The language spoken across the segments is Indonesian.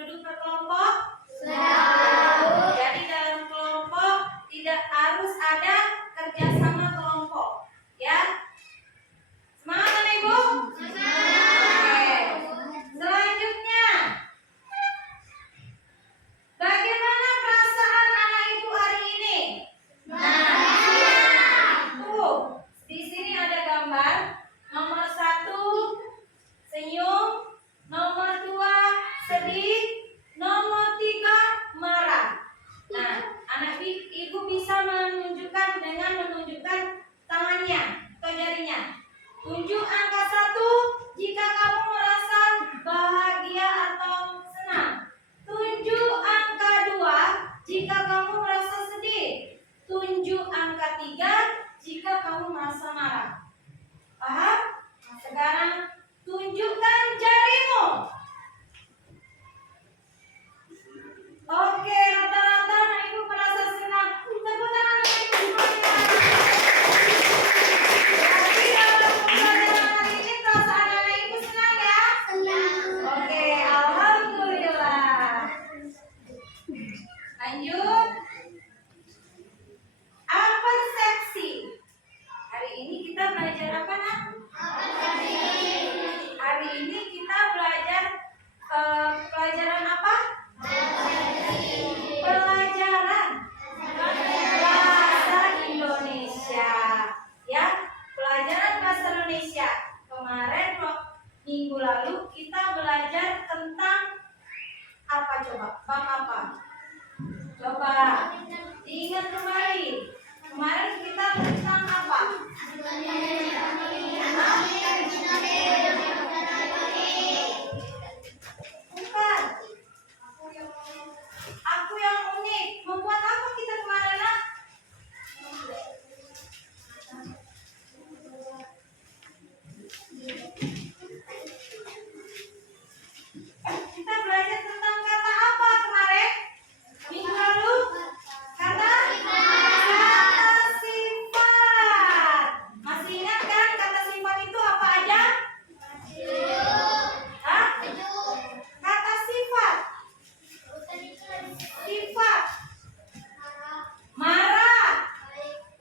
duduk berkelompok? Selalu. Jadi dalam kelompok tidak harus ada kerjasama kelompok, ya. Semangat Bapak Ibu? Oke. Selanjutnya, bagaimana perasaan anak ibu hari ini? Tuh, di sini ada gambar. Nomor 1 senyum, nomor 2 sedih, nomor 3 marah. Nah, anak ibu bisa menunjukkan dengan menunjukkan tangannya atau jarinya. Tunjuk angka 1 jika kamu merasa bahagia atau senang. Tunjuk angka 2 jika kamu merasa sedih. Tunjuk angka 3 jika kamu merasa marah. Paham? Sekarang tunjukkan jarimu. Oke, rata-rata anak ibu merasa senang. Tepuk tangan anak ibu semuanya. Berarti dalam pembelajaran hari ini perasaan anak ibu senang ya? Oke, alhamdulillah. Lanjut. Apersepsi. Hari ini kita belajar apa, Nak? Hari ini kita belajar pelajaran apa? Pelajaran bahasa Indonesia. Ya, pelajaran bahasa Indonesia. Kemarin minggu lalu kita belajar tentang apa coba? Bab apa? Coba diingat kembali. Kemarin kita tentang apa? Bukan. Aku yang unik. Membuat apa kita kemarin, Nak? Kita belajar tentang kata apa kemarin? Minggu lalu? Kata sifat. Masih ingat kan kata sifat itu apa aja? Hah? Kata sifat. Sifat. Marah.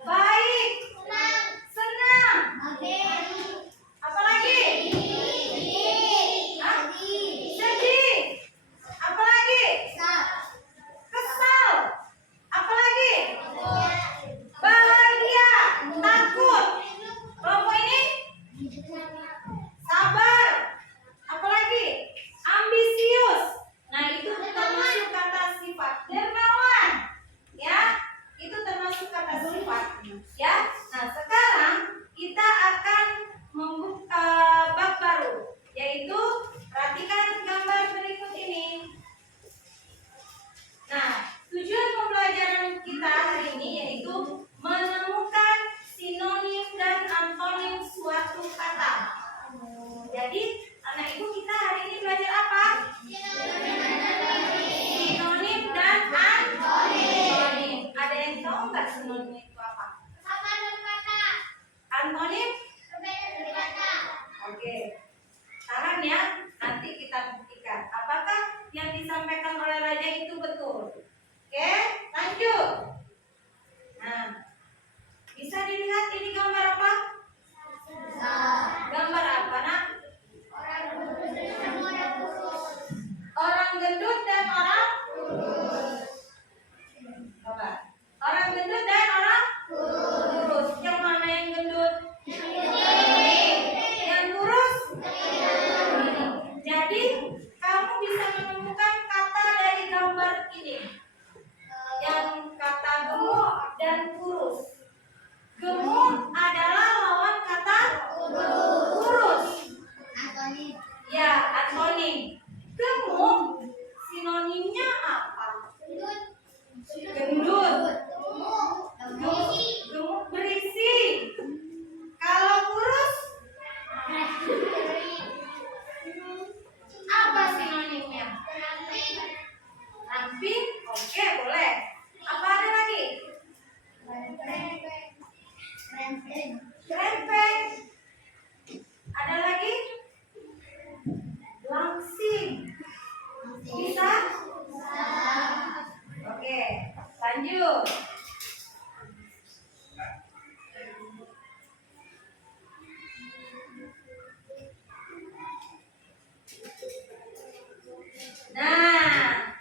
Baik. Senang. Apa lagi? Hah? Sedih. Apa lagi? Kesal. Apa lagi? Bahagia. Takut. Kelompok ini? Sabar. Apa lagi? Ambisius. Nah, itu termasuk kata sifat. Dermawan. Ya, itu termasuk kata sifat. Ya. Nah, sekarang kita akan membuka bab baru, yaitu perhatikan gambar berikut ini. Nah, tujuan pembelajaran kita hari ini yaitu menemukan sinonim dan antonim suatu kata. Jadi, anak ibu kita hari ini belajar apa? Sinonim dan antonim. Ada yang tahu nggak sinonim itu apa? Antonim? Oke. Tahan ya, nanti kita buktikan apakah yang disampaikan oleh Raja itu betul. Oke, lanjut. Nah, bisa dilihat ini gambar apa? Gambar apa, Nak? Orang gendut dan orang coba. Orang gendut dan orang kurus. Yang mana yang gendut? Yang kurus? Jadi kamu bisa menemukan kata dari gambar ini. Yang kata gemuk dan kurus. Gemuk adalah lawan kata kurus. Ya, antonim. Gemuk sinonimnya video. Nah,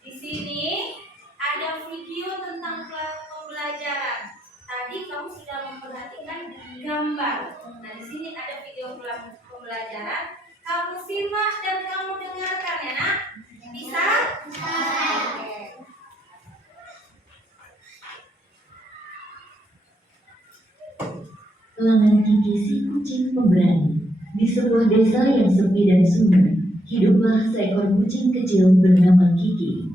di sini ada video tentang pembelajaran. Tadi kamu sudah memperhatikan gambar. Nah, di sini ada video pembelajaran. Kamu simak dan kamu dengarkan ya, Nak. Bisa? Oke. Lengan Kiki si kucing pemberani. Di sebuah desa yang sepi dan sunyi, hiduplah seekor kucing kecil bernama Kiki.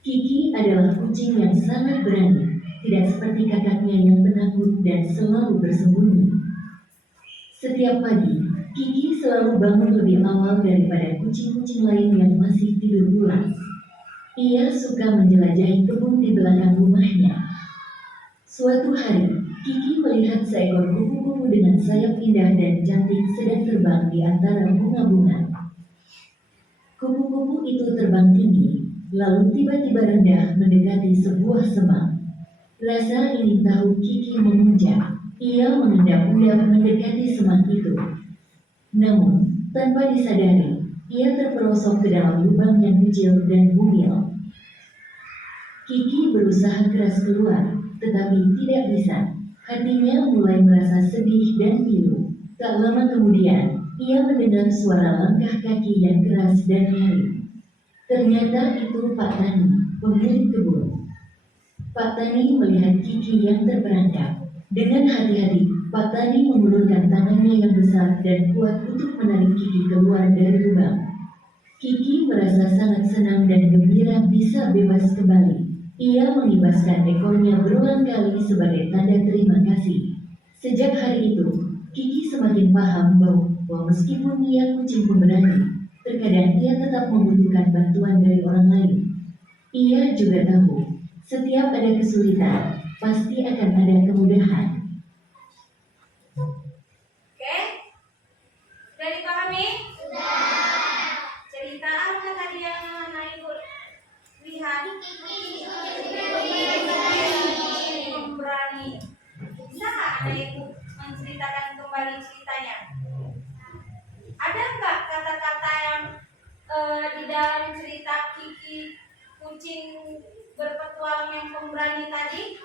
Kiki adalah kucing yang sangat berani, tidak seperti kakaknya yang penakut dan selalu bersembunyi. Setiap pagi, Kiki selalu bangun lebih awal daripada kucing-kucing lain yang masih tidur pulas. Ia suka menjelajahi kebun di belakang rumahnya. Suatu hari, Kiki melihat seekor kupu-kupu dengan sayap indah dan cantik sedang terbang di antara bunga-bunga. Kupu-kupu itu terbang tinggi, lalu tiba-tiba rendah mendekati sebuah semak. Rasa ingin tahu Kiki memuncak. Ia mengendap-endap mendekati semak itu. Namun, tanpa disadari, ia terperosok ke dalam lubang yang kecil dan bungil. Kiki berusaha keras keluar, tetapi tidak bisa. Hatinya mulai merasa sedih dan pilu. Tak lama kemudian, ia mendengar suara langkah kaki yang keras dan nyaring. Ternyata itu Pak Tani, pemilik kebun. Pak Tani melihat Kiki yang terperangkap. Dengan hati-hati, Pak Tani mengulurkan tangannya yang besar dan kuat untuk menarik Kiki keluar dari lubang. Kiki merasa sangat senang dan gembira bisa bebas kembali. Ia mengibaskan ekornya berulang kali sebagai tanda terima kasih. Sejak hari itu, Kiki semakin paham bahwa meskipun ia kucing pemberani, terkadang ia tetap membutuhkan bantuan dari orang lain. Ia juga tahu, setiap ada kesulitan, pasti akan ada kemudahan. Oke? Sudah dipahami? Cerita apa tadi yang Nana Ibu lihat? Pemberani. Bisa nggak Nana Ibu menceritakan kembali ceritanya? Ada nggak kata-kata yang di dalam cerita Kiki kucing berpetualang yang pemberani tadi?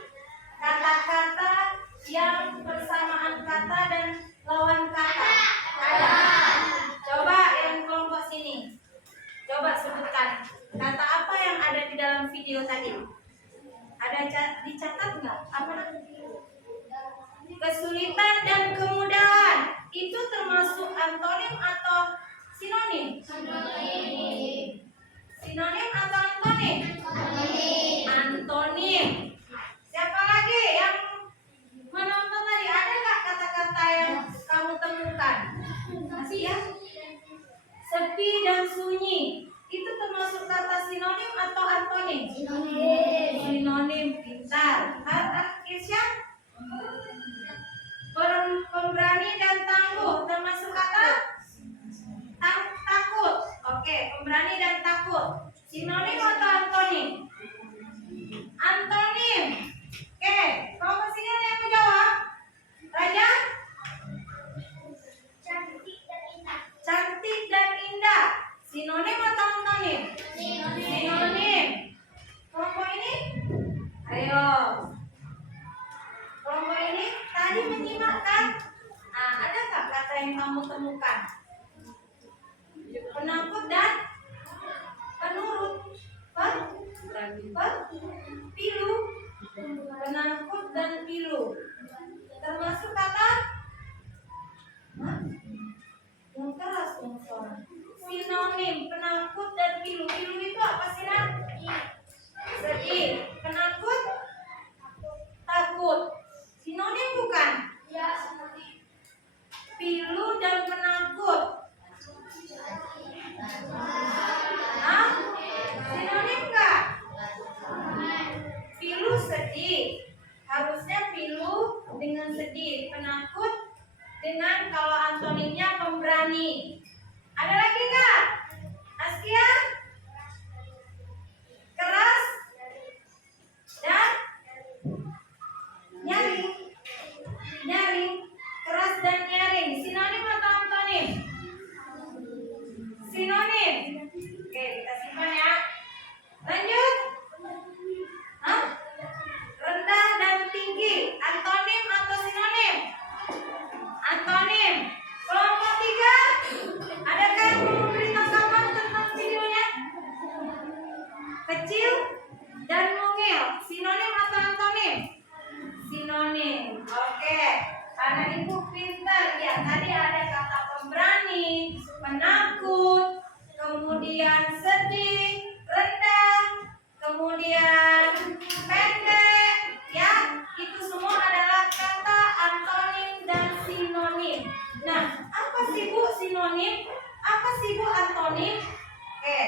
Kata-kata yang bersamaan kata dan lawan kata. Ada. Coba yang kelompok sini. Coba sebutkan kata apa yang ada di dalam video tadi. Ada dicatat nggak? Apa? Kesulitan dan kemudahan. Itu termasuk antonim atau sinonim? Sinonim atau antonim? Antonim. Siapa lagi yang menonton tadi? Ada nggak kata-kata yang kamu temukan? Masih ya? Sepi dan sunyi. Itu termasuk kata sinonim atau antonim? Sinonim. Pintar. Kisya? Pemberani dan tangguh termasuk kata takut. Oke, pemberani dan takut. Sinonim atau antonim? Antonim. Oke, kalau ke sini ada yang menjawab? Raja? Cantik dan indah. Sinonim atau antonim? Sinonim. Kelompok ini? Ayo. Kelompok ini tadi menyimak kan? Nah, ada nggak kata yang kamu temukan? Penakut dan penurut. Pilu. Penakut dan pilu. Termasuk kata? Yang keras dong suara. Sinonim penakut dan pilu. Pilu itu apa sih, Nak? Sedih. Penakut? Takut. Sinonim bukan? Ya, sinonim. Pilu dan penakut. Hah? Sinonim enggak? kecil dan mungil. Sinonim atau antonim? Sinonim. Oke. Anak ibu pintar ya. Tadi ada kata pemberani, penakut, kemudian sedih, rendah, kemudian pendek, ya. Itu semua adalah kata antonim dan sinonim. Nah, apa sih Bu sinonim? Apa sih Bu antonim? Oke.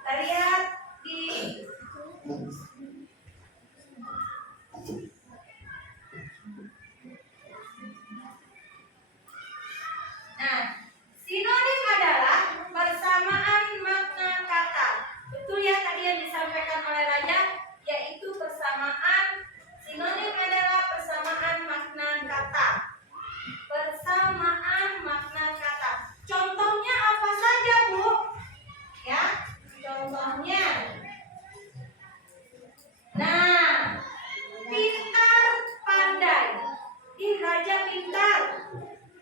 Kita lihat di Nah, sinonim adalah persamaan makna kata. Betul ya tadi yang disampaikan oleh Raja, yaitu persamaan. Sinonim adalah persamaan makna kata. Persamaan makna kata. Contohnya apa saja, Bu? Ya, contohnya. Nah, pintar, pandai. Ih, Raja pintar.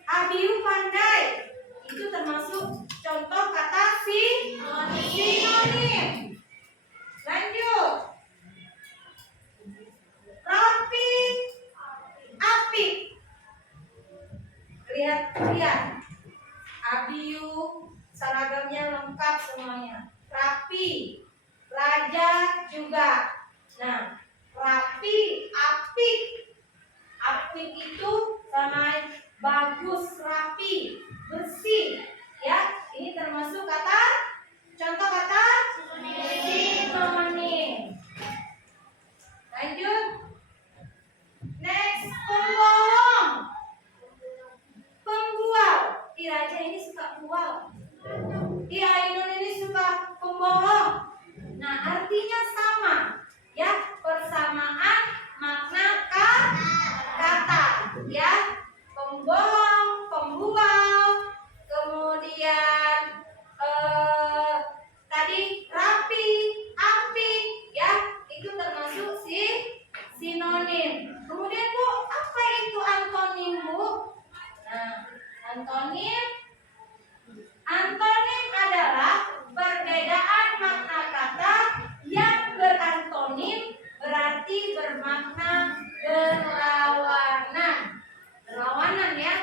Abiu pandai. Itu termasuk contoh kata sinonim. Lanjut. Rapi, apik. Lihat. Abiu seragamnya lengkap semuanya. Rapi. Raja juga. Nah, rapi, apik. Apik itu sama bagus, rapi, bersih. Ya, ini termasuk kata contoh kata sinonim. Lanjut. Next, pembohong. Pembual. Raja ini suka bual. Ainun ini suka pembohong. Nah, artinya sama. Ya, persamaan makna kata. Ya, pembohong, pembual, kemudian tadi rapi, apik, ya, itu termasuk sinonim. Kemudian Bu, apa itu antonim Bu? Nah, antonim adalah perbedaan makna kata yang berantonim, berarti bermakna berlawanan. Berlawanan ya.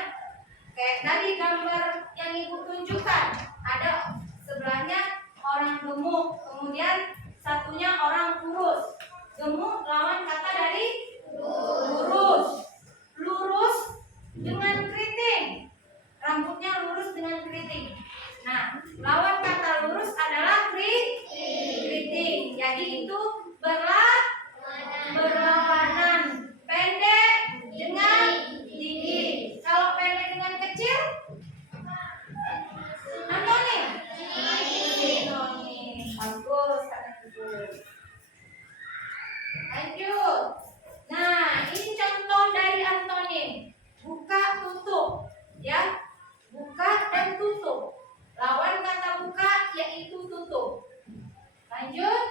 Kayak tadi gambar yang Ibu tunjukkan. Ada sebelahnya orang gemuk, kemudian satunya orang kurus. Gemuk lawan kata dari lurus. Lurus dengan keriting. Rambutnya lurus dengan keriting. Nah, lawan kata lurus adalah keriting. Jadi itu berlawanan. Pendek dengan tinggi. Kalau pendek dengan kecil, antonim. Sinonim. Bagus, anak ibu. Lanjut. Nah, ini contoh dari antonim. Buka, tutup. Ya, buka dan tutup. Lawan kata buka yaitu tutup. Lanjut.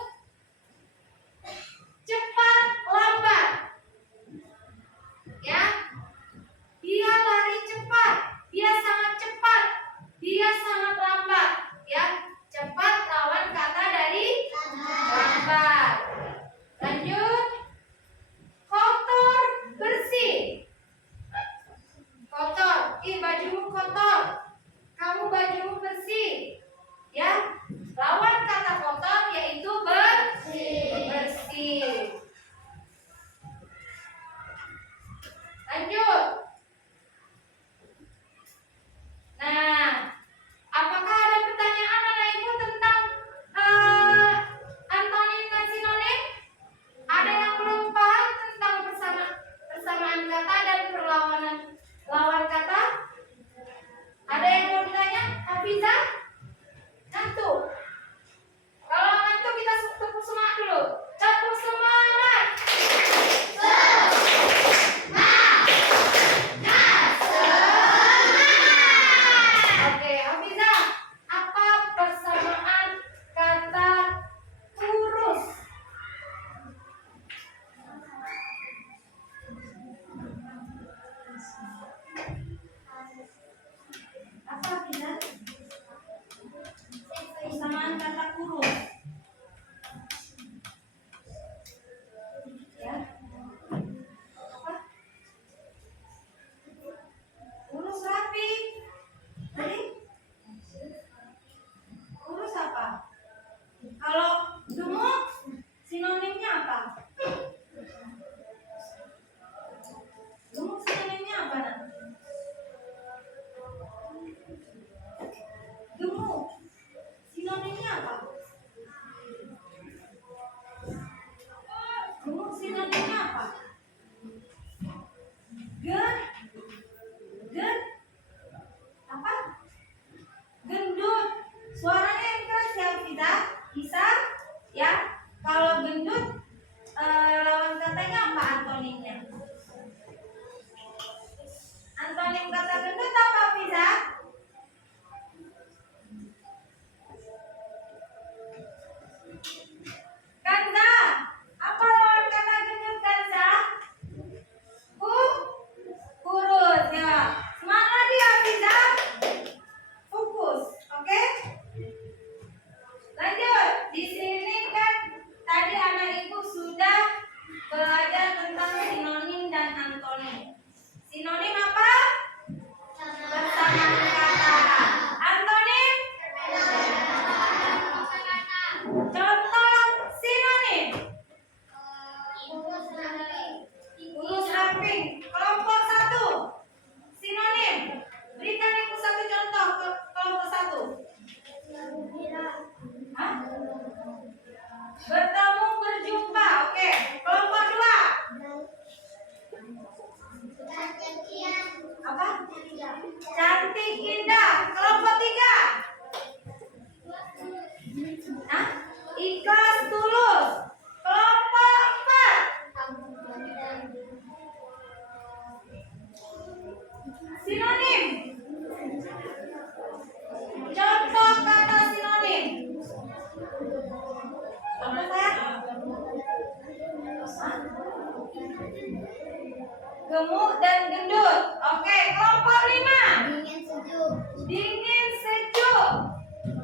gemuk dan gendut. Oke, kelompok 5. Dingin sejuk. Dingin sejuk.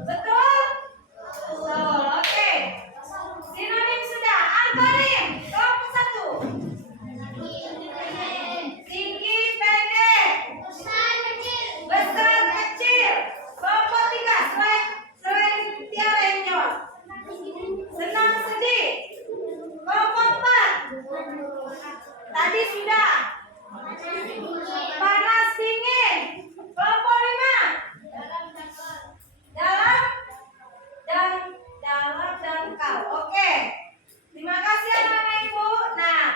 Betul? Betul. Oke. Sinonim sudah. Antonim. Kelompok 1. Tinggi pendek. Besar kecil. Besar kecil. Kelompok 3. Selain Tiara yang jawab. Senang sedih. Kelompok 4. Tadi sudah. Panas dingin. Kelompok 5. Dalam dan kau. Oke. Terima kasih anak-anak ibu. Nah,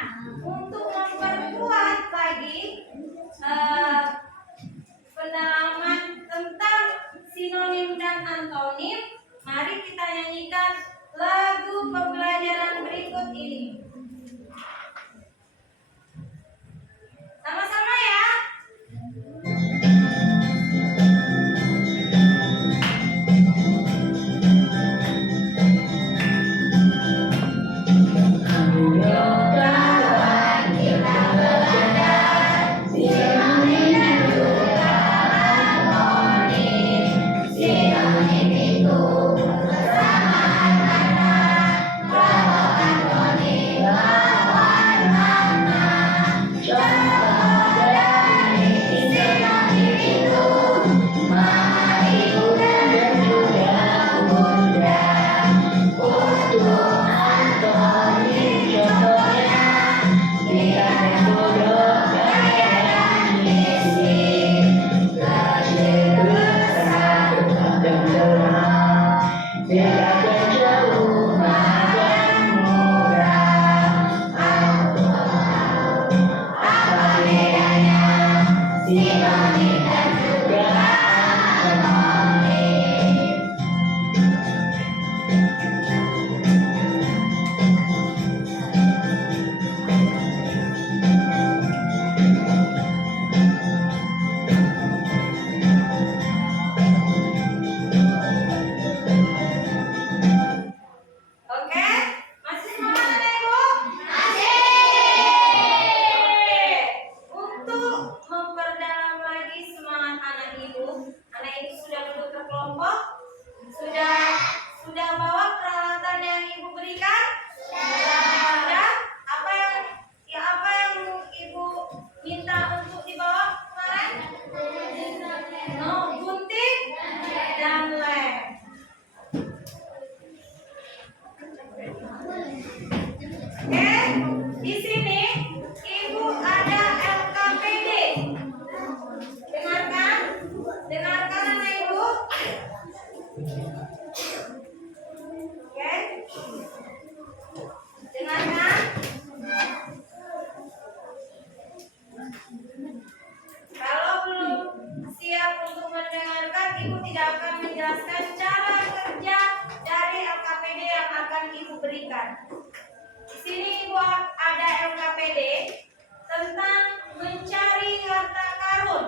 untuk memperkuat lagi pendalaman tentang sinonim dan antonim, mari kita nyanyikan lagu pembelajaran berikut ini. Sama-sama ya. Oke, masih semangat anak ibu? Oke, untuk memperdalam lagi semangat anak ibu sudah duduk berkelompok? Sudah bawa peralatan yang ibu berikan? Sudah. Apa yang ibu minta untuk dibawa kemarin? Gunting dan lem. Oke, di sini ibu ada LKPD. Dengarkan anak ibu. Oke, dengarkan. Kalau belum siap untuk mendengarkan, ibu tidak akan menjelaskan cara kerja dari LKPD yang akan ibu berikan. Di sini ibu ada LKPD tentang mencari harta karun,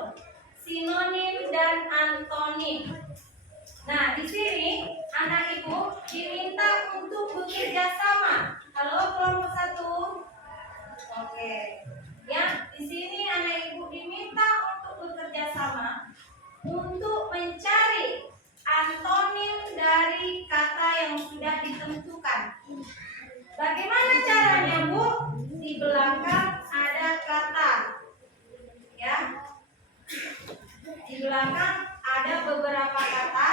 sinonim dan antonim. Nah, di sini anak ibu diminta untuk bekerja sama. Halo kelompok 1. Oke. Ya, di sini anak ibu diminta untuk bekerja sama untuk mencari antonim dari kata yang sudah ditentukan. Bagaimana caranya, Bu? Di belakang ada kata. Ya. Di belakang ada beberapa kata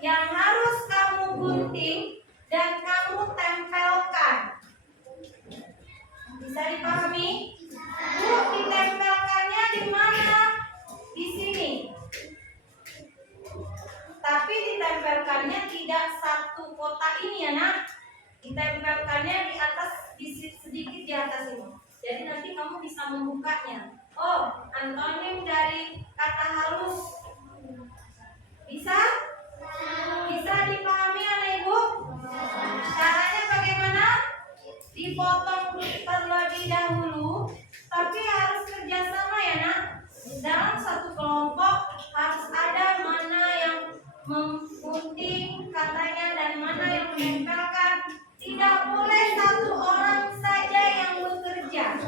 yang harus kamu gunting dan kamu tempelkan. Bisa dipahami? Bu, ditempelkannya di mana? Di sini. Tapi ditempelkannya tidak satu kotak ini ya, Nak. Ditempelkannya di atas, sedikit di atas ini. Jadi nanti kamu bisa membukanya. Oh, antonim dari kata halus. Bisa? Bisa dipahami anak ibu? Caranya bagaimana? Dipotong terlebih dahulu, tapi harus kerjasama ya, Nak. Dalam satu kelompok harus ada mana yang menggunting katanya dan mana yang menempelkan. Tidak boleh satu orang saja yang bekerja,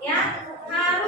ya. Harus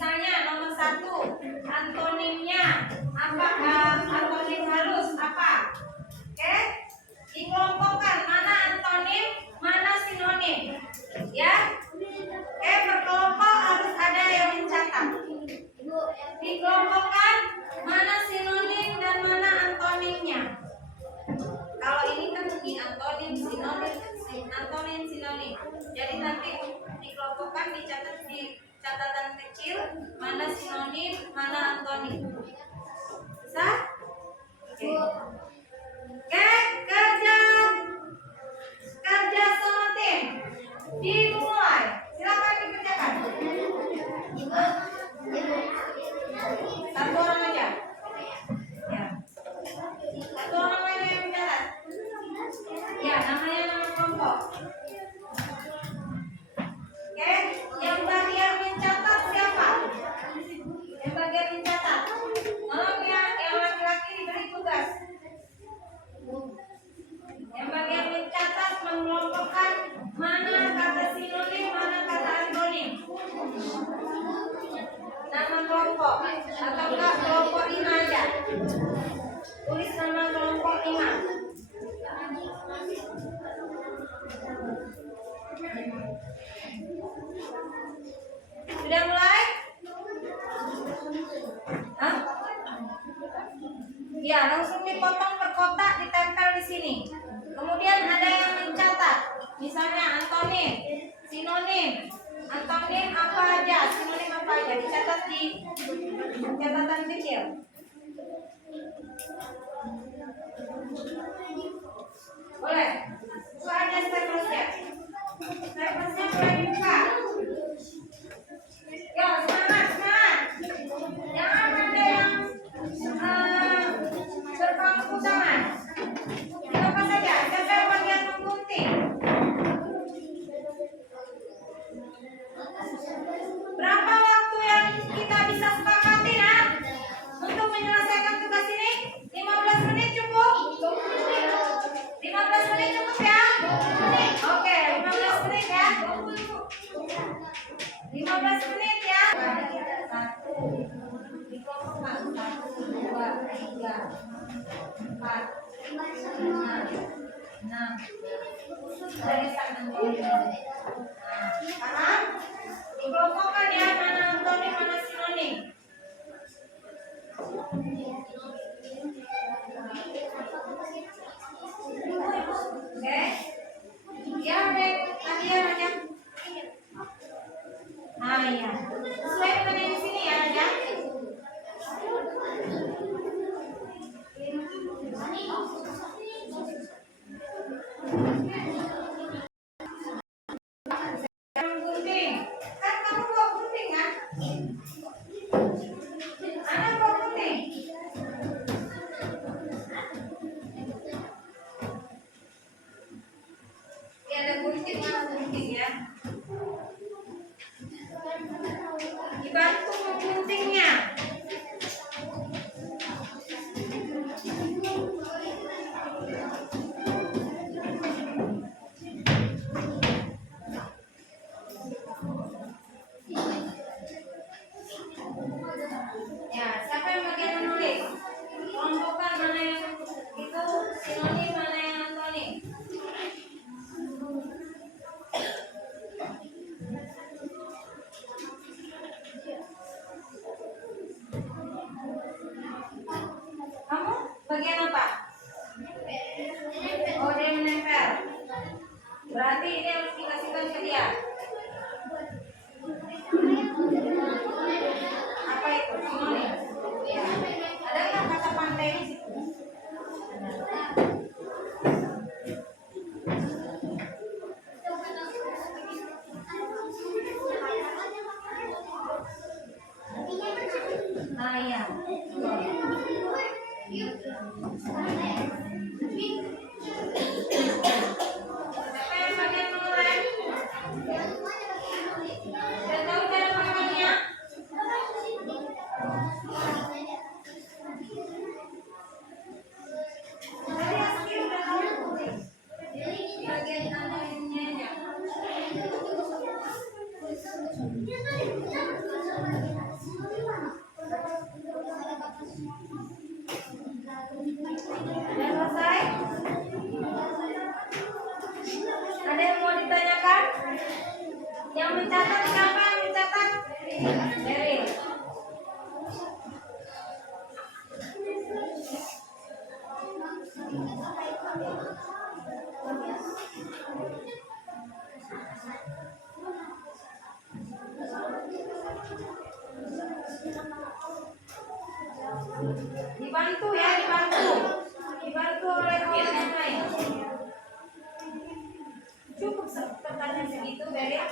Misalnya nomor 1, antonimnya apa? Antonim halus apa? Oke, dikelompokkan mana antonim, mana sinonim, ya. Oke, berkelompok harus ada yang mencatat. Dikelompokkan mana sinonim dan mana antonimnya. Kalau ini kan ini antonim, sinonim. Jadi nanti dikelompokkan, dicatat di catatan kecil mana sinonim, mana antonim. Bisa? Oke. Oke, kerja sama tim dimulai. Silakan dikerjakan. Satu orang aja. Ya. Satu orang aja yang mencatat. Ya, namanya nama kelompok. Oke, yang bagian mencatat siapa? Yang bagian mencatat. Tolong ya, yang laki-laki diberi tugas. Yang bagian mencatat mengelompokkan mana kata sinonim, mana kata antonim. Nama kelompok atau enggak kelompok 5 aja. Tulis nama kelompok 5. Sudah mulai? Hah? Ya, langsung dipotong per kotak, ditempel di sini. Kemudian ada yang mencatat, misalnya antonim, sinonim. Antonim apa aja, sinonim apa aja, dicatat di catatan kecil. Boleh? Buka aja stapelsnya. Stapelsnya boleh dibuka. Yo, semangat. Jangan ada yang berpangku tangan. Dilepas saja, sampai bagian menggunting. Berapa waktu yang kita bisa sepakati untuk menyelesaikan tugas ini? 15 menit cukup? 15 menit cukup ya? Oke, 15 menit ya. 15 menit ya. 1, dikelompokkan 1, 2, 3, 4, 5, 6. Dari sana. Paham? Dikelompokkan ya, mana antonim, mana sinonim. Oke. Ya, tadi ya Raja. Nah, iya. Sesuai dengan yang di sini ya, Raja. Gunting. Kan kamu bawa gunting kan? Anak bawa gunting. Ya, ada gunting, mana gunting ya? Dibantu mengguntingnya. Ya, siapa yang bagian menulis? Kelompokkan mana yang itu sinonim, mana yang antonim. Kamu bagian apa? Oh, dia menempel. Berarti ini harus dikasihkan ke dia. Apa itu? Sinonim. Ya. Ada nggak kata pandai di situ? Nah, ya. Siapa yang bagian mulai? Sudah tahu cara pakainya? Tadi Aski udah tahu. Bagian antonimnya aja. Dibantu ya, dibantu. Dibantu oleh kawan yang lain. Cukup pertanyaan segitu, Beri.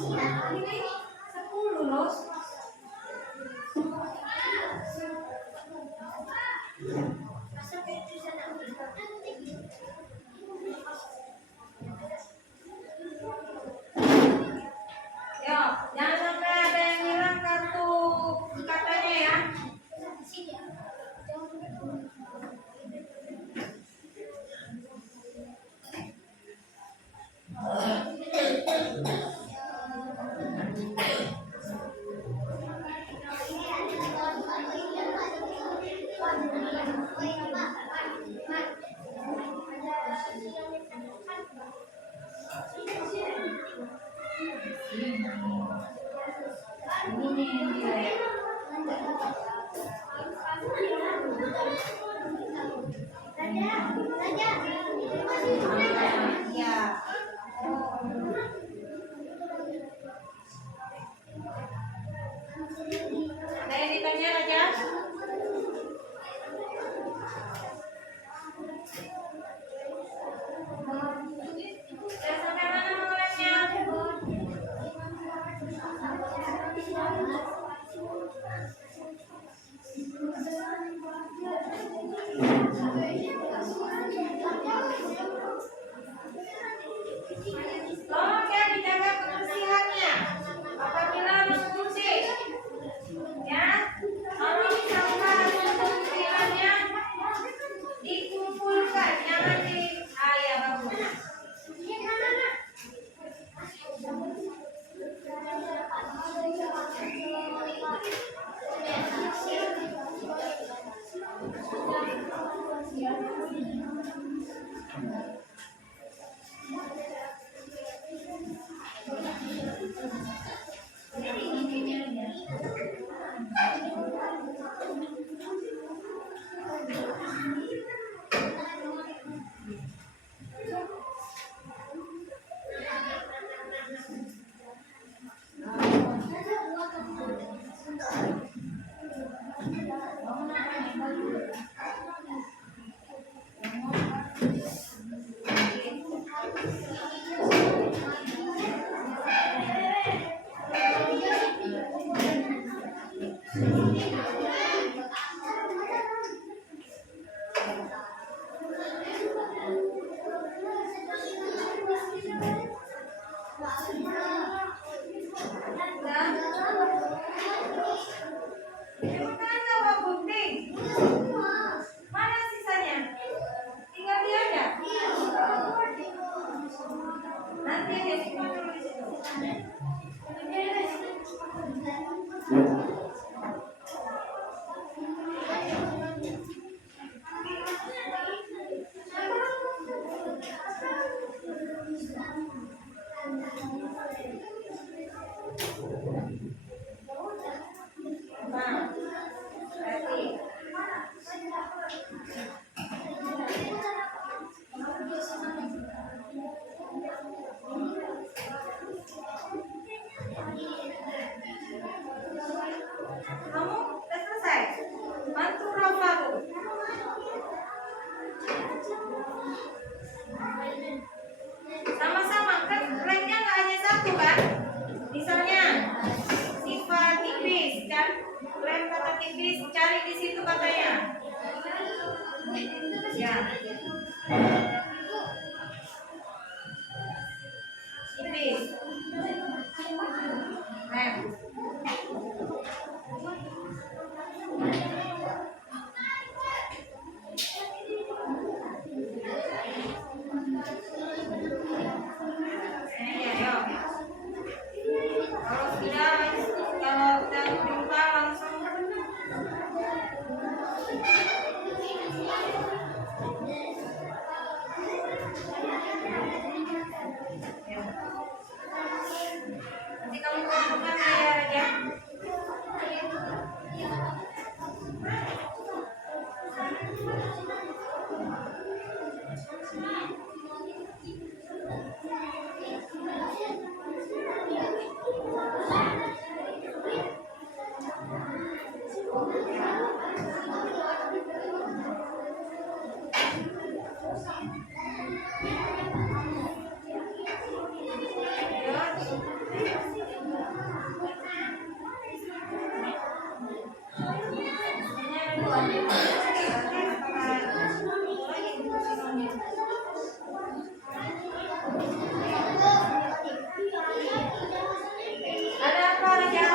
10 loh. Yo, jangan sampai ada yang hilang kartu katanya ya. Ya. Ada yang ditanya Raja? Sudah sampai mana mulainya? Tolong ya dijaga kebersihannya. Apabila mengungsi, ya, tolong sampah hasil pengumpulannya dikumpulkan, jangan di ya bagus. Mana sisanya? Tinggal dia aja. Nanti aja simpan dulu di situ. Nah, berarti kamu udah selesai. Bantu Rafa tuh. Sama-sama kan remnya nggak hanya satu kan? Misalnya sifat tipis kan? Rem kata tipis cari di situ katanya. Ya. Tipis. Rem. Kalau udah berubah langsung Ada apa Raja?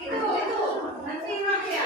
Itu nanti ya.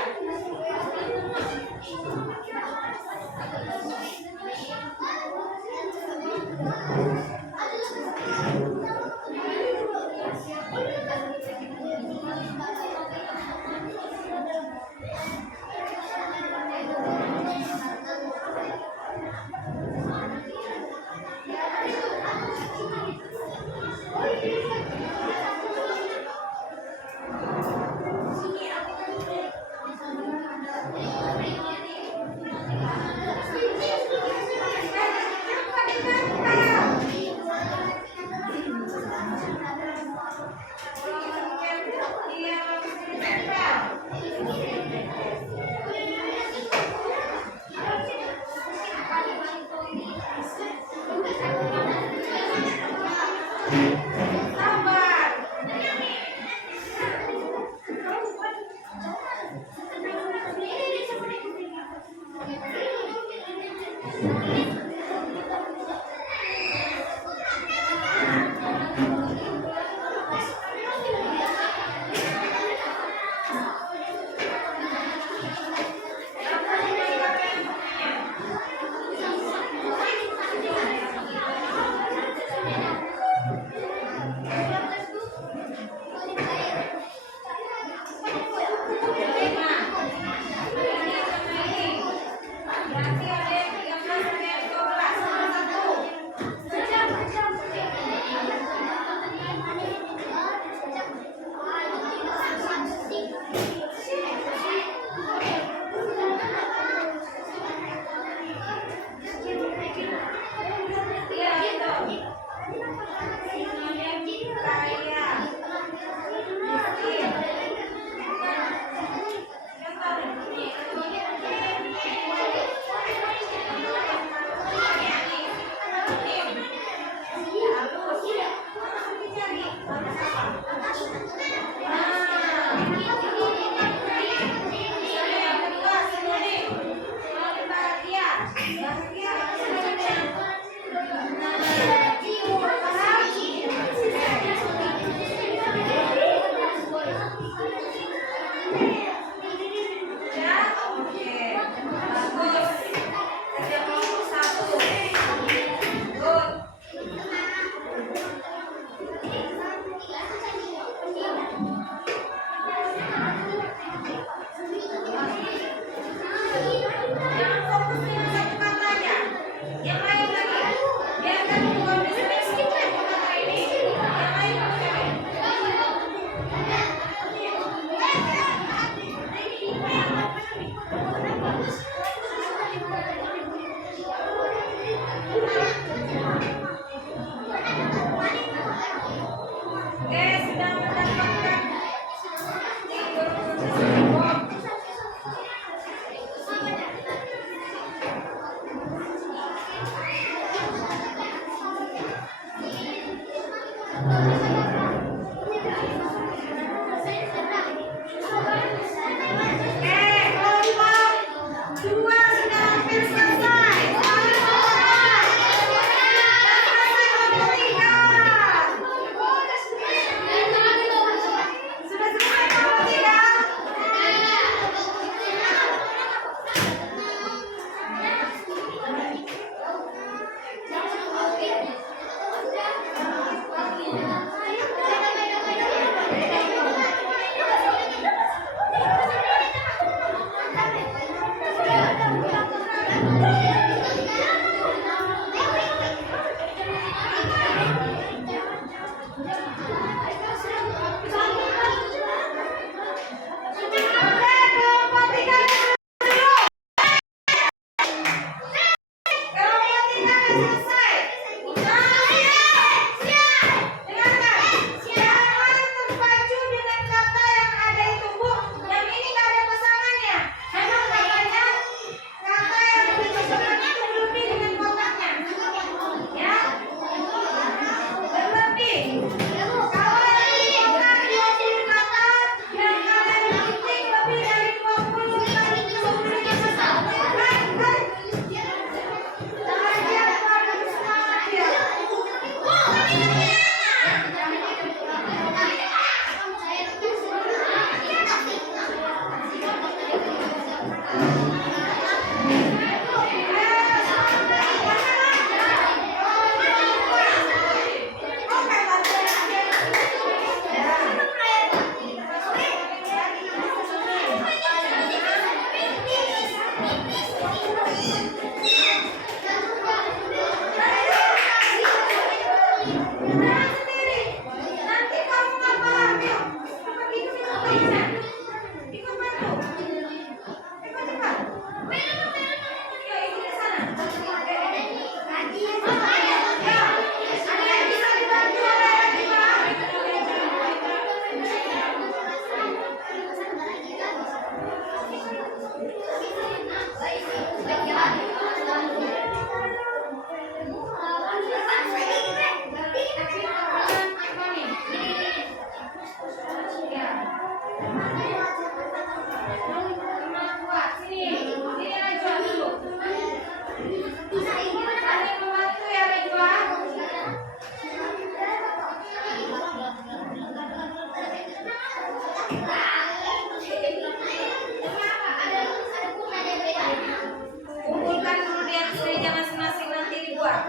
Kumpulkan dulu di atas meja masing-masing, nanti dibuat.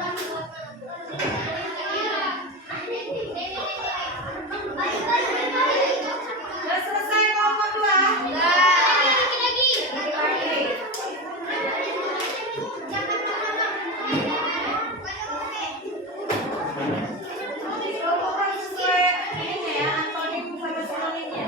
Udah selesai kelompok 2? Lagi. Kelompokkan sesuai ini ya, antonim sama sinonimnya.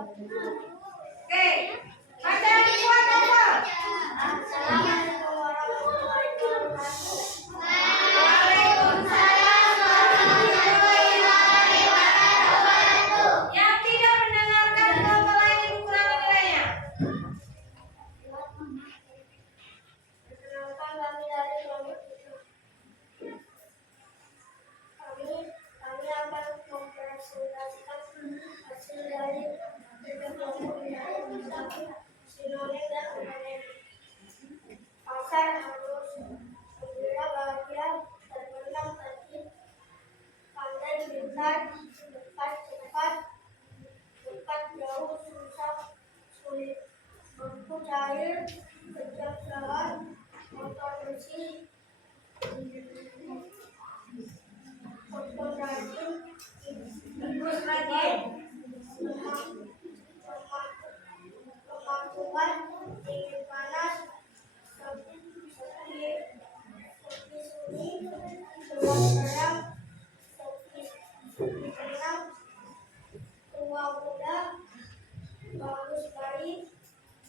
Oke, baca lagi kuat apa? Assalamualaikum warahmatullahi wabarakatuh. Waalaikumsalam warahmatullahi wabarakatuh. Yang tidak mendengarkan kelompok lain ibu kurangi nilainya. Perkenalkan kami dari kelompok 7. Kami akan mempresentasikan hasil dari tiga kelompok nilai sinonim dan otonim. Pasar harus gembira, bahagia, terbenam, tertib, pandai, pintar, dekat, cepat, dekat, jauh, susah, sulit, mampu, cair, kejam, jalan, motor, bersih, kotor, rajin, Terus rajin. lemah kuat, dingin panas, sepi sunyi, gelap terang, sepi tenang, tua muda, bagus baik,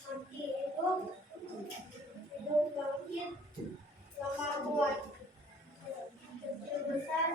mati hidup, hidup bangkit, lemah kuat, kecil besar,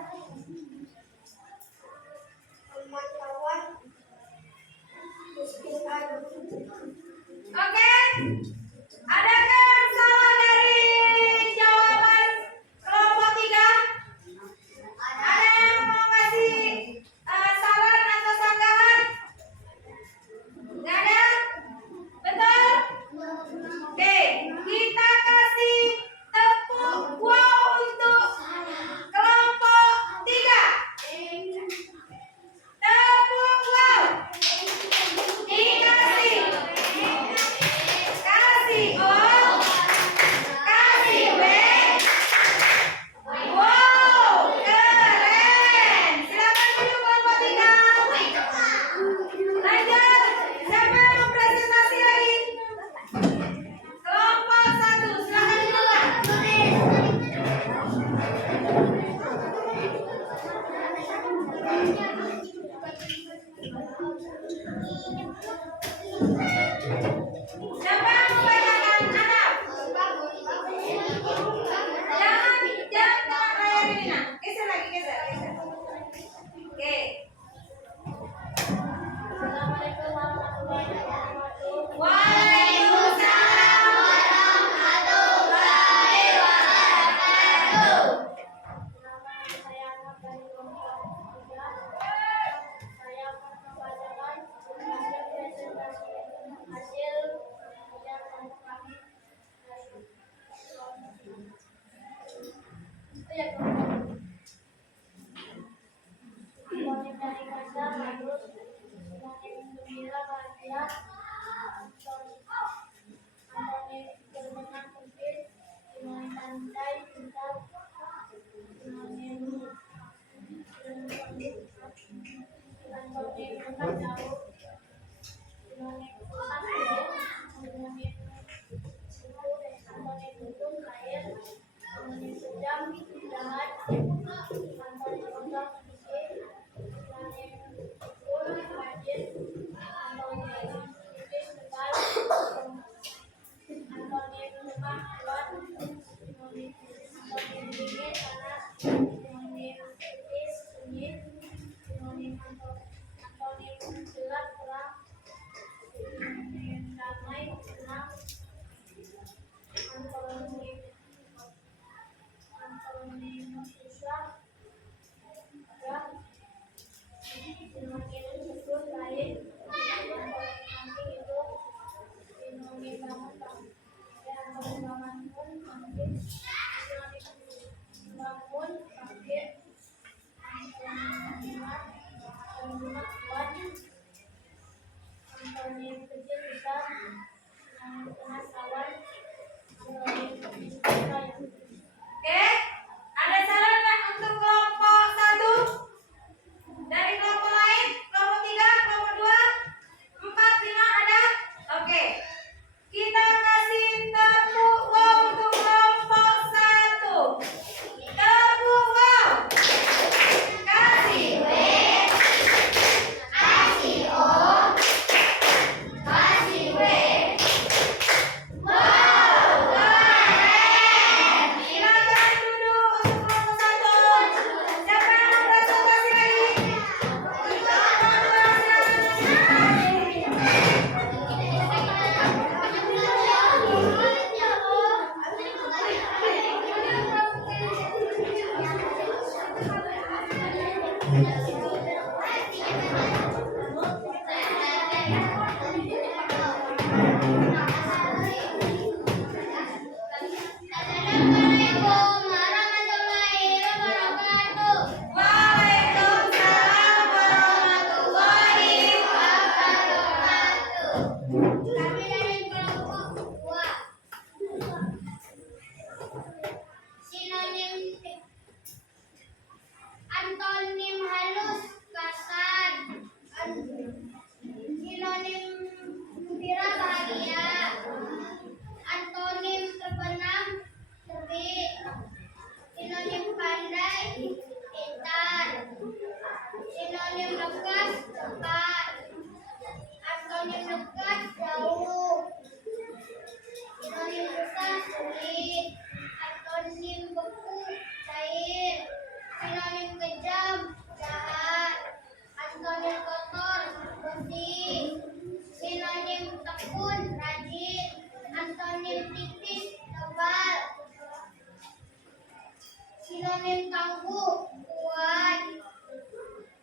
Antonim tangguh, kuat.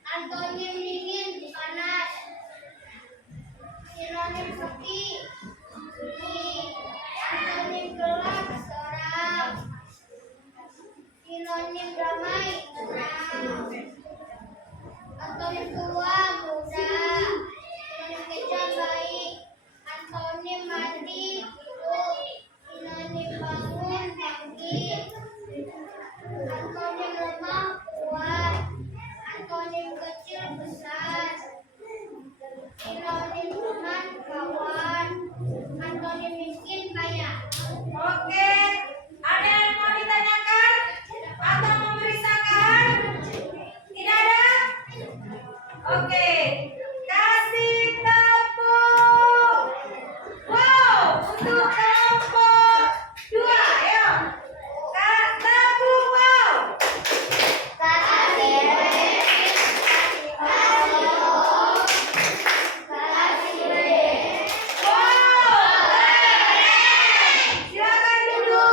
Antonim dingin, panas. Sinonim sepi, sunyi. Antonim gelap, seram. Sinonim damai, tenang. Antonim tua, muda. Sinonim kejam, baik. Antonim mati, hidup. Sinonim bangun, bangkit. Antonim lemah, kuat. Antonim kecil, besar. Sinonim teman, kawan. Antonim miskin, kaya. Oke, ada yang mau ditanyakan atau memberi sanggahan? Tidak ada? Oke, kasih tepuk. Wow, untuk kelompok 2, ayo. Kak tepuk wow. Silakan duduk.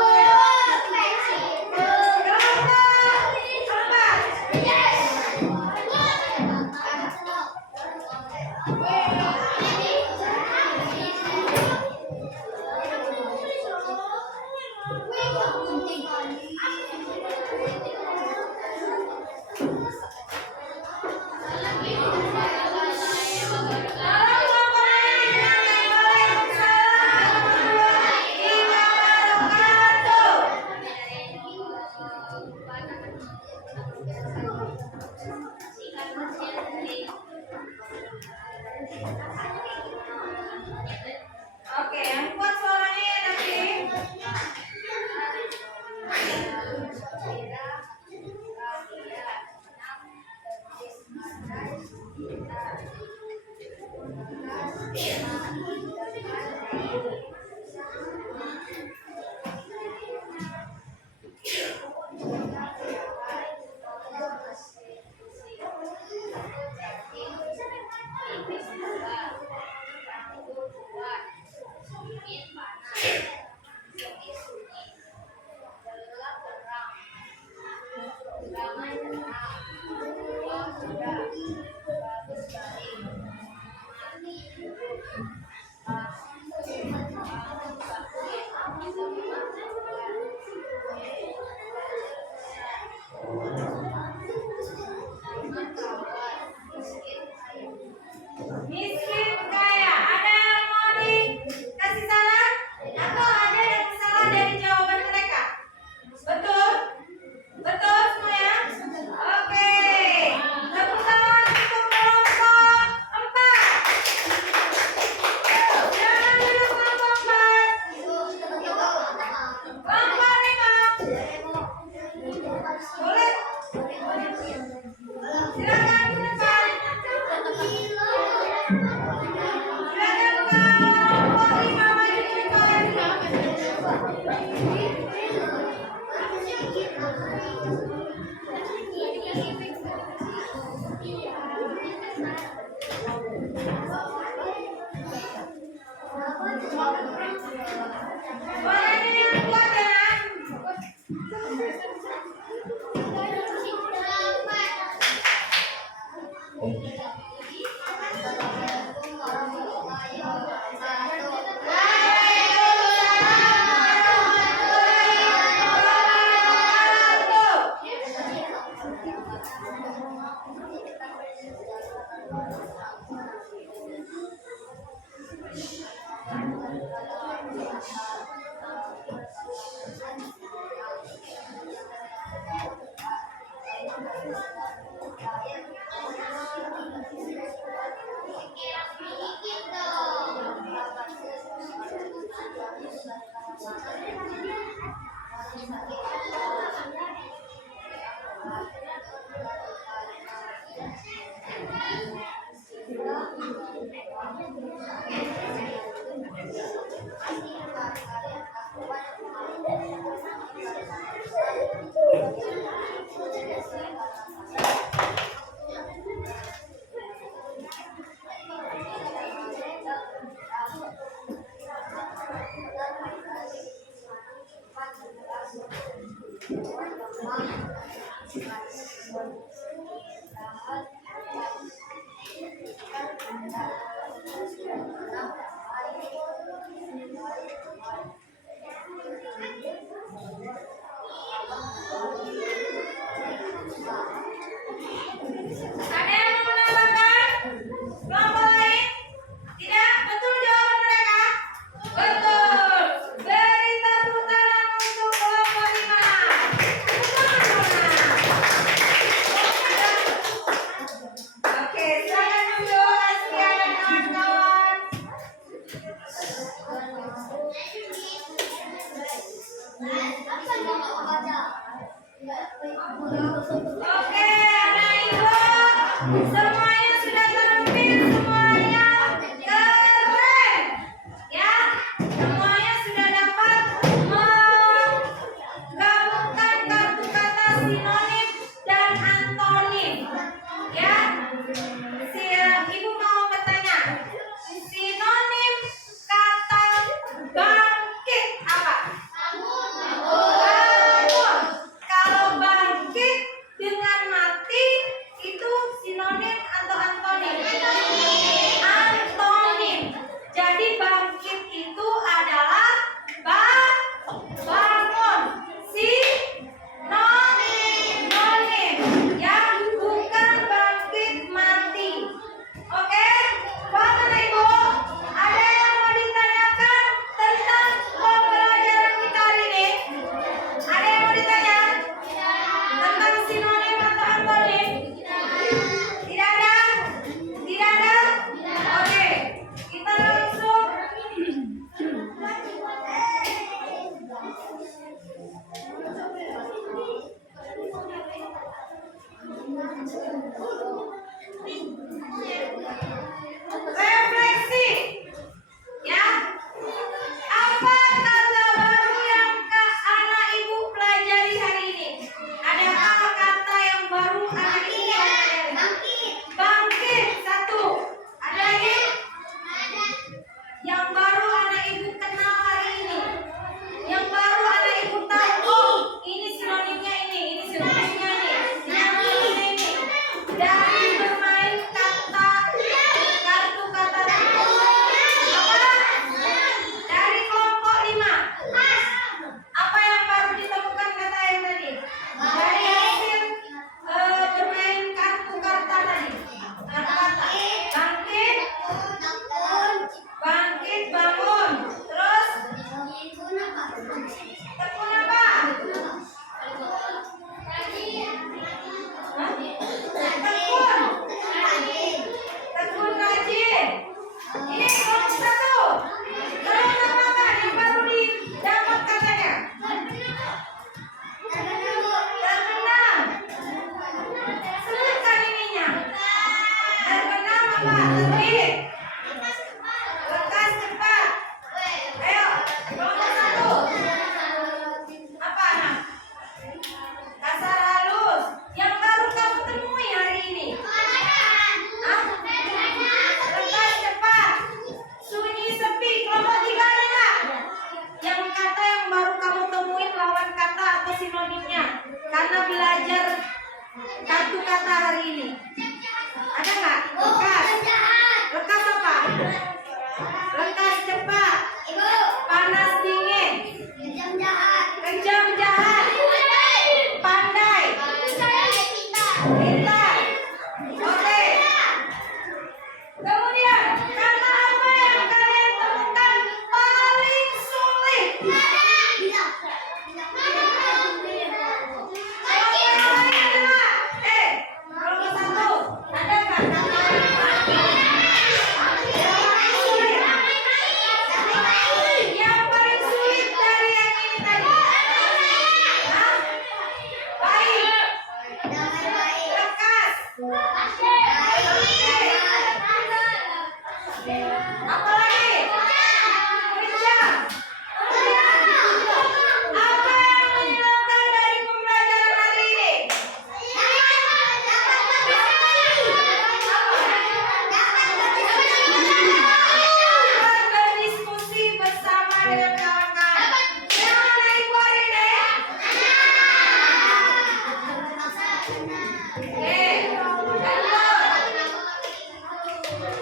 Oke, yang kuat suaranya ya nanti. Miskin kaya. Ada yang mau dikasih saran? Atau ada yang salah dari jawaban mereka? Betul? Betul semua ya? Oke. Tepuk tangan untuk kelompok 4. Jangan duduk kelompok 4. Kelompok 5. Boleh? Silakan ke depan. Silakan kelompok 5 maju ke depan. Suaranya yang kuat ya. Ada yang mau menambahkan? Kelompok lain? Tidak? Betul jawaban mereka? Betul. Beri tepuk tangan untuk kelompok 5. Oke, silakan duduk Askia dan kawan-kawan. Oke, anak ibu, semuanya sudah terampil, semuanya keren, ya. Semuanya sudah dapat menggabungkan kartu kata sinonim dan antonim, ya. Ibu mau bertanya, sinonim kata bangkit apa? Bangun. Kalau bangkit dengan mati itu sinonim atau antonim? Antonim. Jadi bangkit itu adalah bangun. Sinonim, ya, bukan bangkit mati. Oke, Bapak Ibu, ada yang mau ditanyakan tentang pembelajaran kita hari ini? Ada yang mau ditanya? Tentang sinonim atau antonim? Tidak ada? Tidak ada? Oke, kita langsung. Refleksi, ya. Apa kata baru yang anak ibu pelajari hari ini? Adakah kata yang baru anak ibu pelajari? Bangkit, satu. Ada lagi? Yang baru anak ibu kenal hari ini? Yang baru anak ibu tahu, oh, ini sinonimnya ini sinonimnya ini, sinonimnya ini. Dari bermain kata kartu kata apa? Dari kelompok 5. Apa yang baru ditemukan kata yang tadi? Dari hasil bermain kartu kata tadi. Kata-kata bangkit, bangkit, bangun. Terus tekun apa? Hah? Tekun rajin. Ini kelompok 1. Terus apa yang baru didapat katanya? Terbenam. Sebutkan ininya. Terbenam apa? Terbit. Lekas cepat. Ayo, kelompok 1. Apa anak? Kasar halus. Yang baru kamu temui hari ini? Hah? Lekas cepat. Sunyi sepi. Kelompok 3 ada nggak? Yang kata yang baru kamu temuin lawan kata atau sinonimnya karena belajar kartu kata hari ini. Ada nggak? Lekas. Lekas apa? Lekas cepat. Panas dingin. Kejam jahat. Pandai. Pintar. Oke. Kemudian kata apa yang kalian temukan paling sulit? Kelompok yang lain ada nggak? Kelompok 1.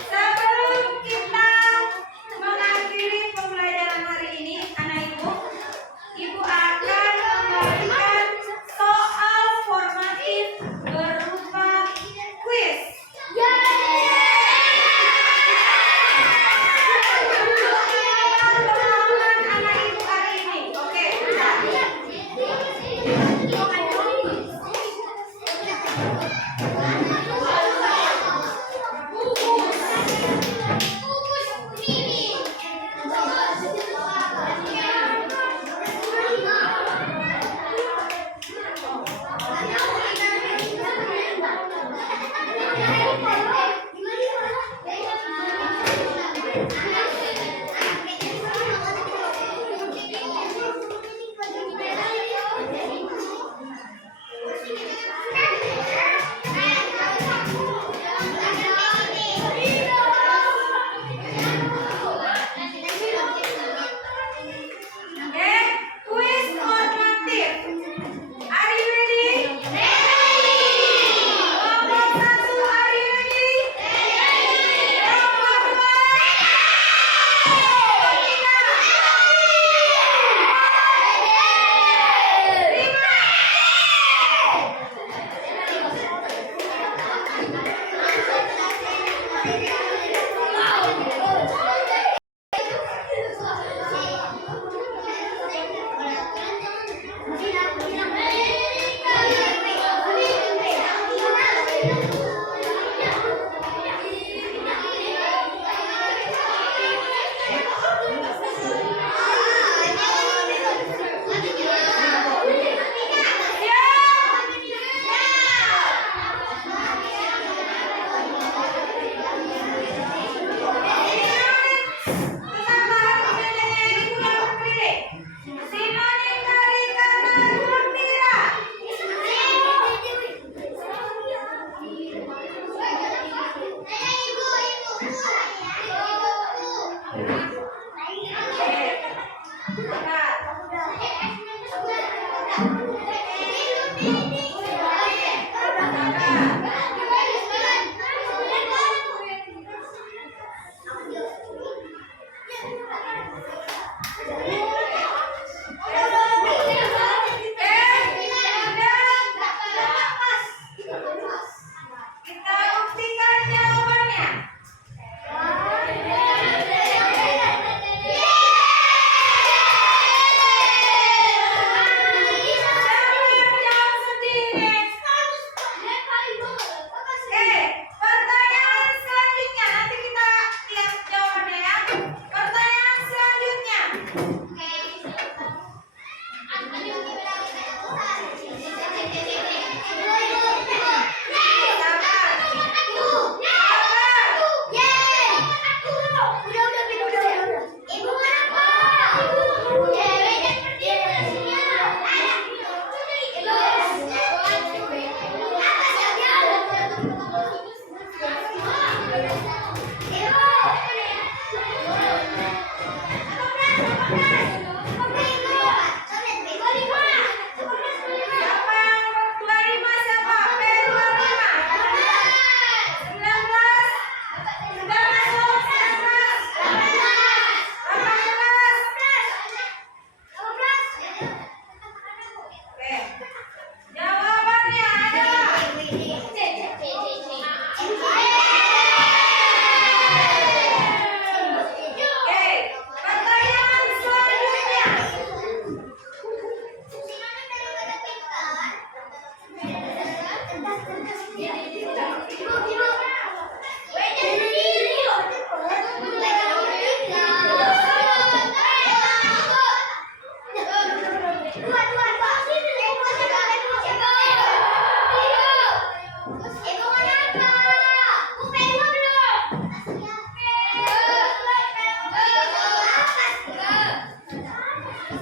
Sebelum kita mengakhiri pembelajaran hari ini, anak ibu akan memberikan soal formatif berupa kuis. Pengalaman anak ibu hari ini, oke? Kuis formatif. Are you ready? Kelompok 1, are you ready? Kelompok 2, kita buktikan jawabannya. Siapa yang jawab sendiri? Pertanyaan selanjutnya nanti kita lihat jawabannya ya. Pertanyaan selanjutnya. Siapa yang 25? Siapa? P25. 19. 18. Oke. Jawabannya adalah pertanyaan selanjutnya.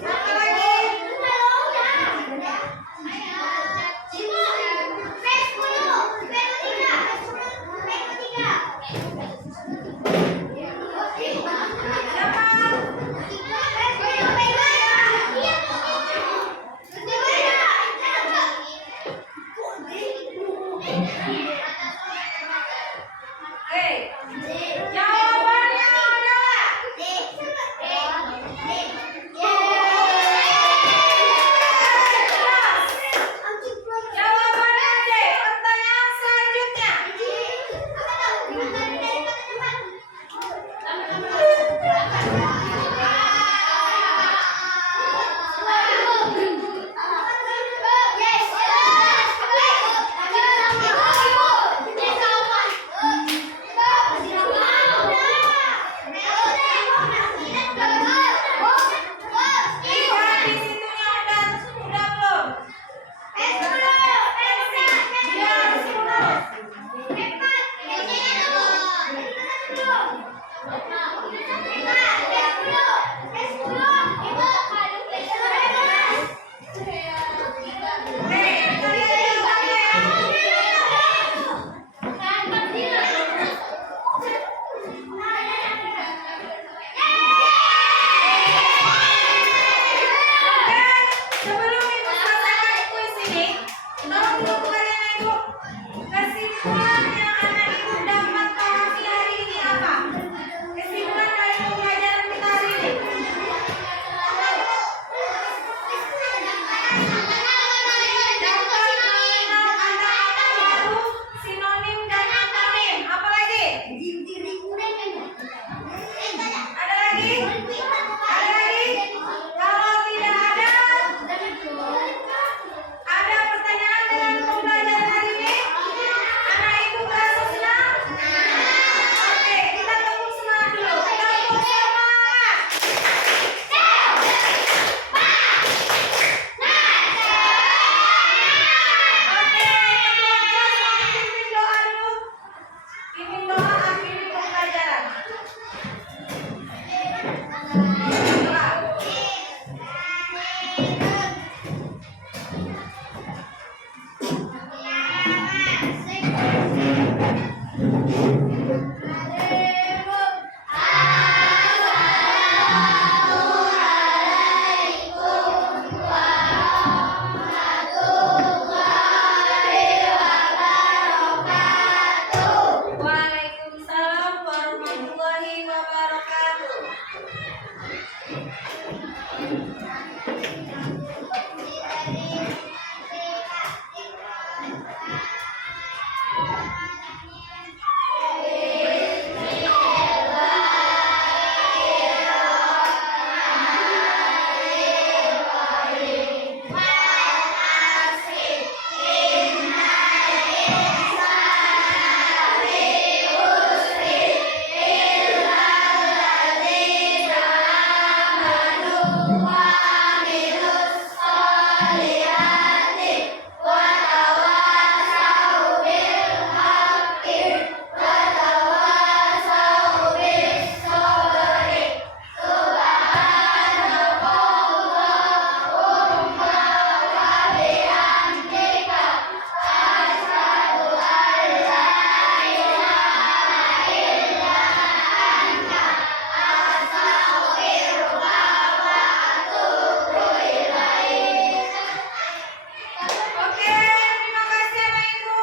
Apa lagi? Siapa? Oke. Jawabannya adalah jawabannya D. Pertanyaan selanjutnya. Lihat di situnya udah belum? Sebelum Ibu selesaikan kuis ini, tolong dulu kalian Ibu kesimpulan yang anak Ibu dapat pahami hari ini apa? Kesimpulan dari pembelajaran kita hari ini. Dapat mengenal kata-kata baru, sinonim dan antonim. Apa lagi? Ada lagi? Ada lagi? Kalau tidak ada pertanyaan dengan pembelajaran hari ini? Anak Ibu merasa senang? Oke, kita tepuk semangat dulu. Tepuk semangat. Oke, kedua kelas mau pimpin doa dulu. Pimpin doa akhiri pembelajaran. Doa. Waalaikumsalam warahmatullahi wabarakatuh. Oke, terima kasih anak Ibu.